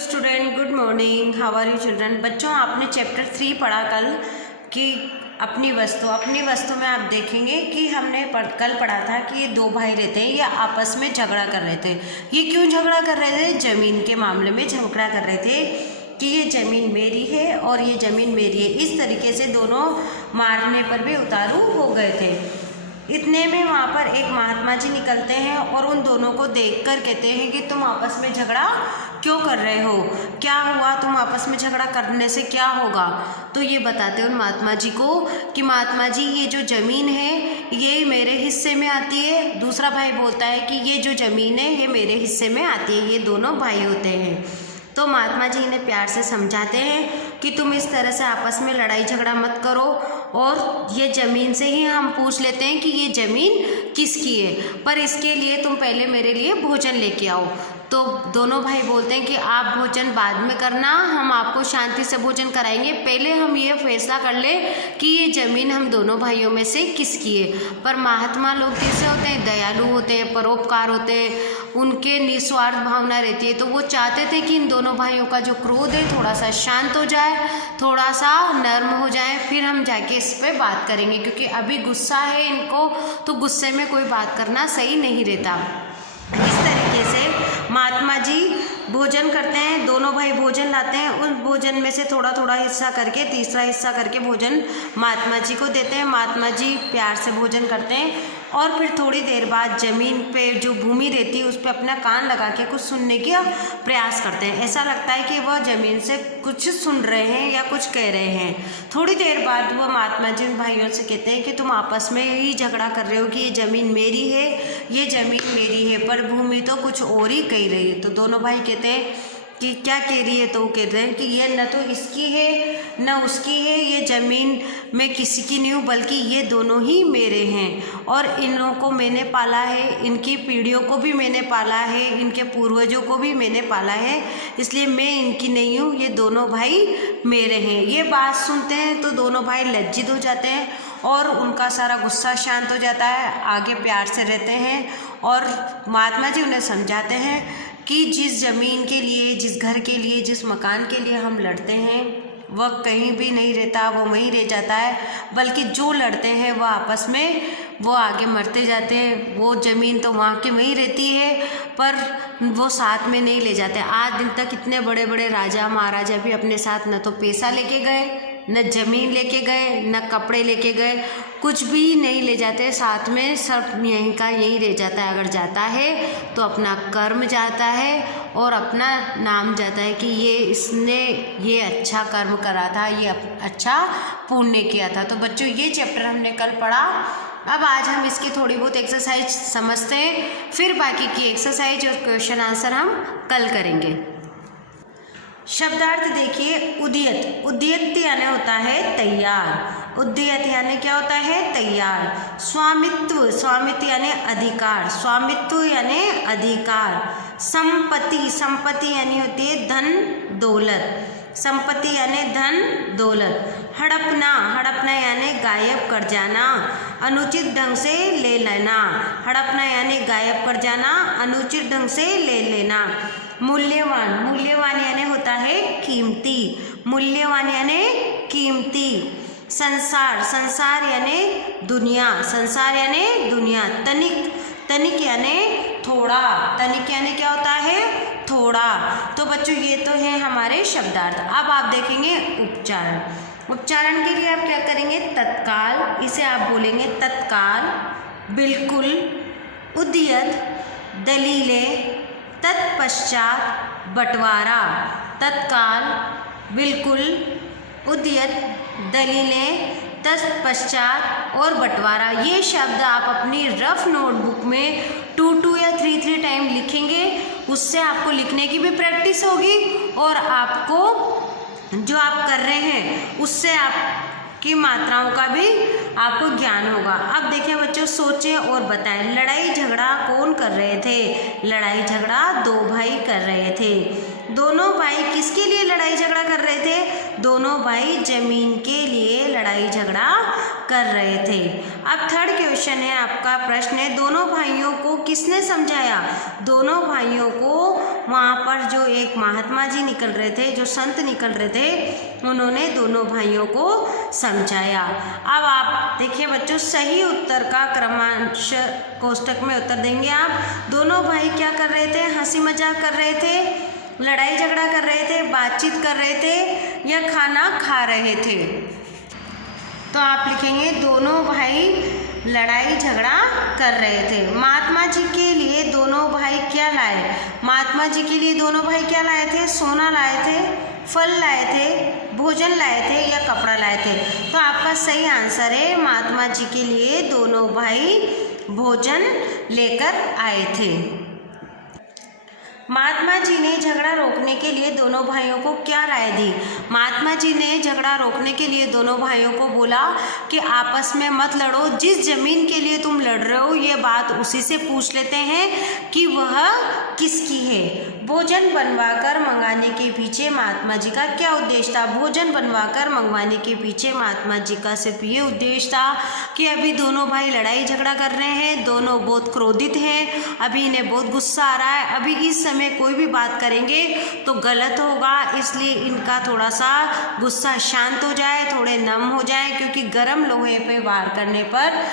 Student, good morning. How are you children. बच्चों, आपने chapter 3 पढ़ा कल कि अपनी वस्तु में आप देखेंगे कि हमने कल पढ़ा था कि ये दो भाई रहते हैं, ये आपस में झगड़ा कर रहे थे। ये क्यों झगड़ा कर रहे थे? ज़मीन के मामले में झगड़ा कर रहे थे कि ये ज़मीन मेरी है और ये ज़मीन मेरी है। इस तरीके से दोनों मारने पर भी उतारू हो गए थे। इतने में वहाँ पर एक महात्मा जी निकलते हैं और उन दोनों को देखकर कहते हैं कि तुम आपस में झगड़ा क्यों कर रहे हो, क्या हुआ, तुम आपस में झगड़ा करने से क्या होगा। तो ये बताते हैं उन महात्मा जी को कि महात्मा जी, ये जो ज़मीन है ये मेरे हिस्से में आती है। दूसरा भाई बोलता है कि ये जो ज़मीन है ये मेरे हिस्से में आती है। ये दोनों भाई होते हैं। तो महात्मा जी इन्हें प्यार से समझाते हैं कि तुम इस तरह से आपस में लड़ाई झगड़ा मत करो और ये ज़मीन से ही हम पूछ लेते हैं कि ये ज़मीन किसकी है, पर इसके लिए तुम पहले मेरे लिए भोजन लेके आओ। तो दोनों भाई बोलते हैं कि आप भोजन बाद में करना, हम आपको शांति से भोजन कराएंगे, पहले हम ये फैसला कर ले कि ये ज़मीन हम दोनों भाइयों में से किसकी है। पर महात्मा लोग कैसे होते हैं? दयालु होते हैं, परोपकार होते हैं, उनके निस्वार्थ भावना रहती है। तो वो चाहते थे कि इन दोनों भाइयों का जो क्रोध है थोड़ा सा शांत हो जाए, थोड़ा सा नर्म हो जाए, फिर हम जाके इस पर बात करेंगे, क्योंकि अभी गुस्सा है इनको, तो गुस्से में कोई बात करना सही नहीं रहता। इस तरीके से महात्मा जी भोजन करते हैं, दोनों भाई भोजन लाते हैं, उस भोजन में से थोड़ा थोड़ा हिस्सा करके, तीसरा हिस्सा करके भोजन महात्मा जी को देते हैं। महात्मा जी प्यार से भोजन करते हैं और फिर थोड़ी देर बाद ज़मीन पे जो भूमि रहती है उस पर अपना कान लगा के कुछ सुनने का प्रयास करते हैं। ऐसा लगता है कि वह ज़मीन से कुछ सुन रहे हैं या कुछ कह रहे हैं। थोड़ी देर बाद वह महात्मा जी उन भाइयों से कहते हैं कि तुम आपस में ही झगड़ा कर रहे हो कि ये ज़मीन मेरी है, ये ज़मीन मेरी है, पर भूमि तो कुछ और ही कह रही है। तो दोनों भाई कहते हैं कि क्या कह रही है? तो वो कह रहे हैं कि ये न तो इसकी है न उसकी है, ये ज़मीन मैं किसी की नहीं हूँ, बल्कि ये दोनों ही मेरे हैं और इन लोगों को मैंने पाला है, इनकी पीढ़ियों को भी मैंने पाला है, इनके पूर्वजों को भी मैंने पाला है, इसलिए मैं इनकी नहीं हूँ, ये दोनों भाई मेरे हैं। ये बात सुनते हैं तो दोनों भाई लज्जित हो जाते हैं और उनका सारा गुस्सा शांत हो जाता है, आगे प्यार से रहते हैं। और महात्मा जी उन्हें समझाते हैं कि जिस ज़मीन के लिए, जिस घर के लिए, जिस मकान के लिए हम लड़ते हैं वह कहीं भी नहीं रहता, वो वहीं रह जाता है, बल्कि जो लड़ते हैं वह आपस में वो आगे मरते जाते हैं। वो ज़मीन तो वहाँ की वहीं रहती है, पर वो साथ में नहीं ले जाते। आज दिन तक इतने बड़े बड़े राजा महाराजा भी अपने साथ न तो पैसा लेके गए, न ज़मीन लेके गए, न कपड़े लेके गए, कुछ भी नहीं ले जाते, साथ में सब यहीं का यहीं रह जाता है। अगर जाता है तो अपना कर्म जाता है और अपना नाम जाता है कि ये इसने ये अच्छा कर्म करा था, ये अच्छा पुण्य किया था। तो बच्चों, ये चैप्टर हमने कल पढ़ा। अब आज हम इसकी थोड़ी बहुत एक्सरसाइज समझते हैं, फिर बाकी की एक्सरसाइज और क्वेश्चन आंसर हम कल करेंगे। शब्दार्थ देखिए। उद्यत, उद्यत यानी होता है तैयार। उद्यत यानी क्या होता है? तैयार। स्वामित्व, स्वामित्व यानी अधिकार, स्वामित्व यानी अधिकार। संपत्ति, संपत्ति यानी होती है धन दौलत, संपत्ति यानी धन दौलत। हड़पना, हड़पना यानी गायब कर जाना, अनुचित ढंग से ले लेना, हड़पना यानी गायब कर जाना, अनुचित ढंग से ले लेना। मूल्यवान, मूल्यवान यानी होता है कीमती, मूल्यवान यानी कीमती। संसार, संसार यानी दुनिया, संसार यानी दुनिया। तनिक, तनिक यानी थोड़ा, तनिक यानी क्या होता है? थोड़ा। तो बच्चों, ये तो है हमारे शब्दार्थ। अब आप देखेंगे उपचारण। उपचारण के लिए आप क्या करेंगे? तत्काल, इसे आप बोलेंगे तत्काल, बिल्कुल, उद्यत, दलीलें, तत्पश्चात, बंटवारा। तत्काल, बिल्कुल, उद्यत, दलीलें, तत्पश्चात और बंटवारा। ये शब्द आप अपनी रफ नोटबुक में 2 या 3 टाइम लिखेंगे, उससे आपको लिखने की भी प्रैक्टिस होगी और आपको जो आप कर रहे हैं उससे आपकी मात्राओं का भी आपको ज्ञान होगा। अब देखिए बच्चों, सोचें और बताएं, लड़ाई झगड़ा कौन कर रहे थे? लड़ाई झगड़ा दो भाई कर रहे थे। दोनों भाई किसके लिए लड़ाई झगड़ा कर रहे थे? दोनों भाई ज़मीन के लिए लड़ाई झगड़ा कर रहे थे। अब थर्ड क्वेश्चन है, आपका प्रश्न है, दोनों भाइयों को किसने समझाया? दोनों भाइयों को वहाँ पर जो एक महात्मा जी निकल रहे थे, जो संत निकल रहे थे, उन्होंने दोनों भाइयों को समझाया। अब आप देखिए बच्चों, सही उत्तर का क्रमांश कोष्टक में उत्तर देंगे आप। दोनों भाई क्या कर रहे थे? हंसी मजाक कर रहे थे, लड़ाई झगड़ा कर रहे थे, बातचीत कर रहे थे या खाना खा रहे थे? तो आप लिखेंगे दोनों भाई लड़ाई झगड़ा कर रहे थे। महात्मा जी के लिए दोनों भाई क्या लाए? महात्मा जी के लिए दोनों भाई क्या लाए थे? सोना लाए थे, फल लाए थे, भोजन लाए थे या कपड़ा लाए थे? तो आपका सही आंसर है, महात्मा जी के लिए दोनों भाई भोजन लेकर आए थे। महात्मा जी ने झगड़ा रोकने के लिए दोनों भाइयों को क्या राय दी? महात्मा जी ने झगड़ा रोकने के लिए दोनों भाइयों को बोला कि आपस में मत लड़ो, जिस जमीन के लिए तुम लड़ रहे हो ये बात उसी से पूछ लेते हैं कि वह किसकी है। भोजन बनवाकर मंगाने के पीछे महात्मा जी का क्या उद्देश्य था? भोजन बनवाकर मंगवाने के पीछे महात्मा जी का सिर्फ ये उद्देश्य था कि अभी दोनों भाई लड़ाई झगड़ा कर रहे हैं, दोनों बहुत क्रोधित हैं, अभी इन्हें बहुत गुस्सा आ रहा है, अभी इस समय कोई भी बात करेंगे तो गलत होगा, इसलिए इनका थोड़ा सा गुस्सा शांत हो जाए, थोड़े नम हो जाए, क्योंकि गर्म लोहे पे वार करने पर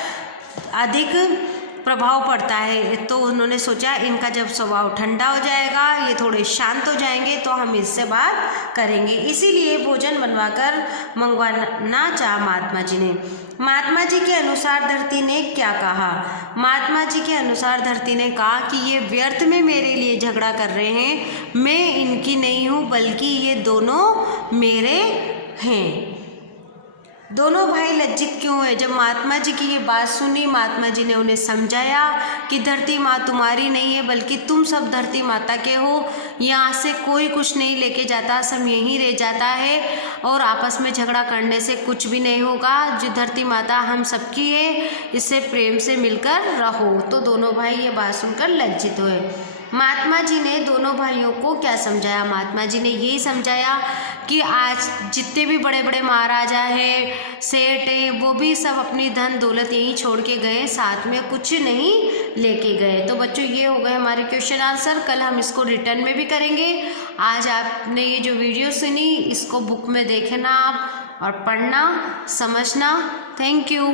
अधिक प्रभाव पड़ता है। तो उन्होंने सोचा इनका जब स्वभाव ठंडा हो जाएगा, ये थोड़े शांत हो जाएंगे तो हम इससे बात करेंगे, इसीलिए भोजन बनवाकर मंगवाना चाहा महात्मा जी ने। महात्मा जी के अनुसार धरती ने क्या कहा? महात्मा जी के अनुसार धरती ने कहा कि ये व्यर्थ में मेरे लिए झगड़ा कर रहे हैं, मैं इनकी नहीं हूँ बल्कि ये दोनों मेरे हैं। दोनों भाई लज्जित क्यों हुए? जब महात्मा जी की ये बात सुनी, महात्मा जी ने उन्हें समझाया कि धरती माँ तुम्हारी नहीं है बल्कि तुम सब धरती माता के हो, यहाँ से कोई कुछ नहीं लेके जाता, सब यहीं रह जाता है और आपस में झगड़ा करने से कुछ भी नहीं होगा। जो धरती माता हम सबकी है, इससे प्रेम से मिलकर रहो। तो दोनों भाई ये बात सुनकर लज्जित हुए। महात्मा जी ने दोनों भाइयों को क्या समझाया? महात्मा जी ने यही समझाया कि आज जितने भी बड़े बड़े महाराजा हैं, सेठ हैं, वो भी सब अपनी धन दौलत यहीं छोड़ के गए, साथ में कुछ नहीं लेके गए। तो बच्चों ये हो गए हमारे क्वेश्चन आंसर, कल हम इसको रिटर्न में भी करेंगे। आज आपने ये जो वीडियो सुनी इसको बुक में देखना आप और पढ़ना, समझना। Thank you.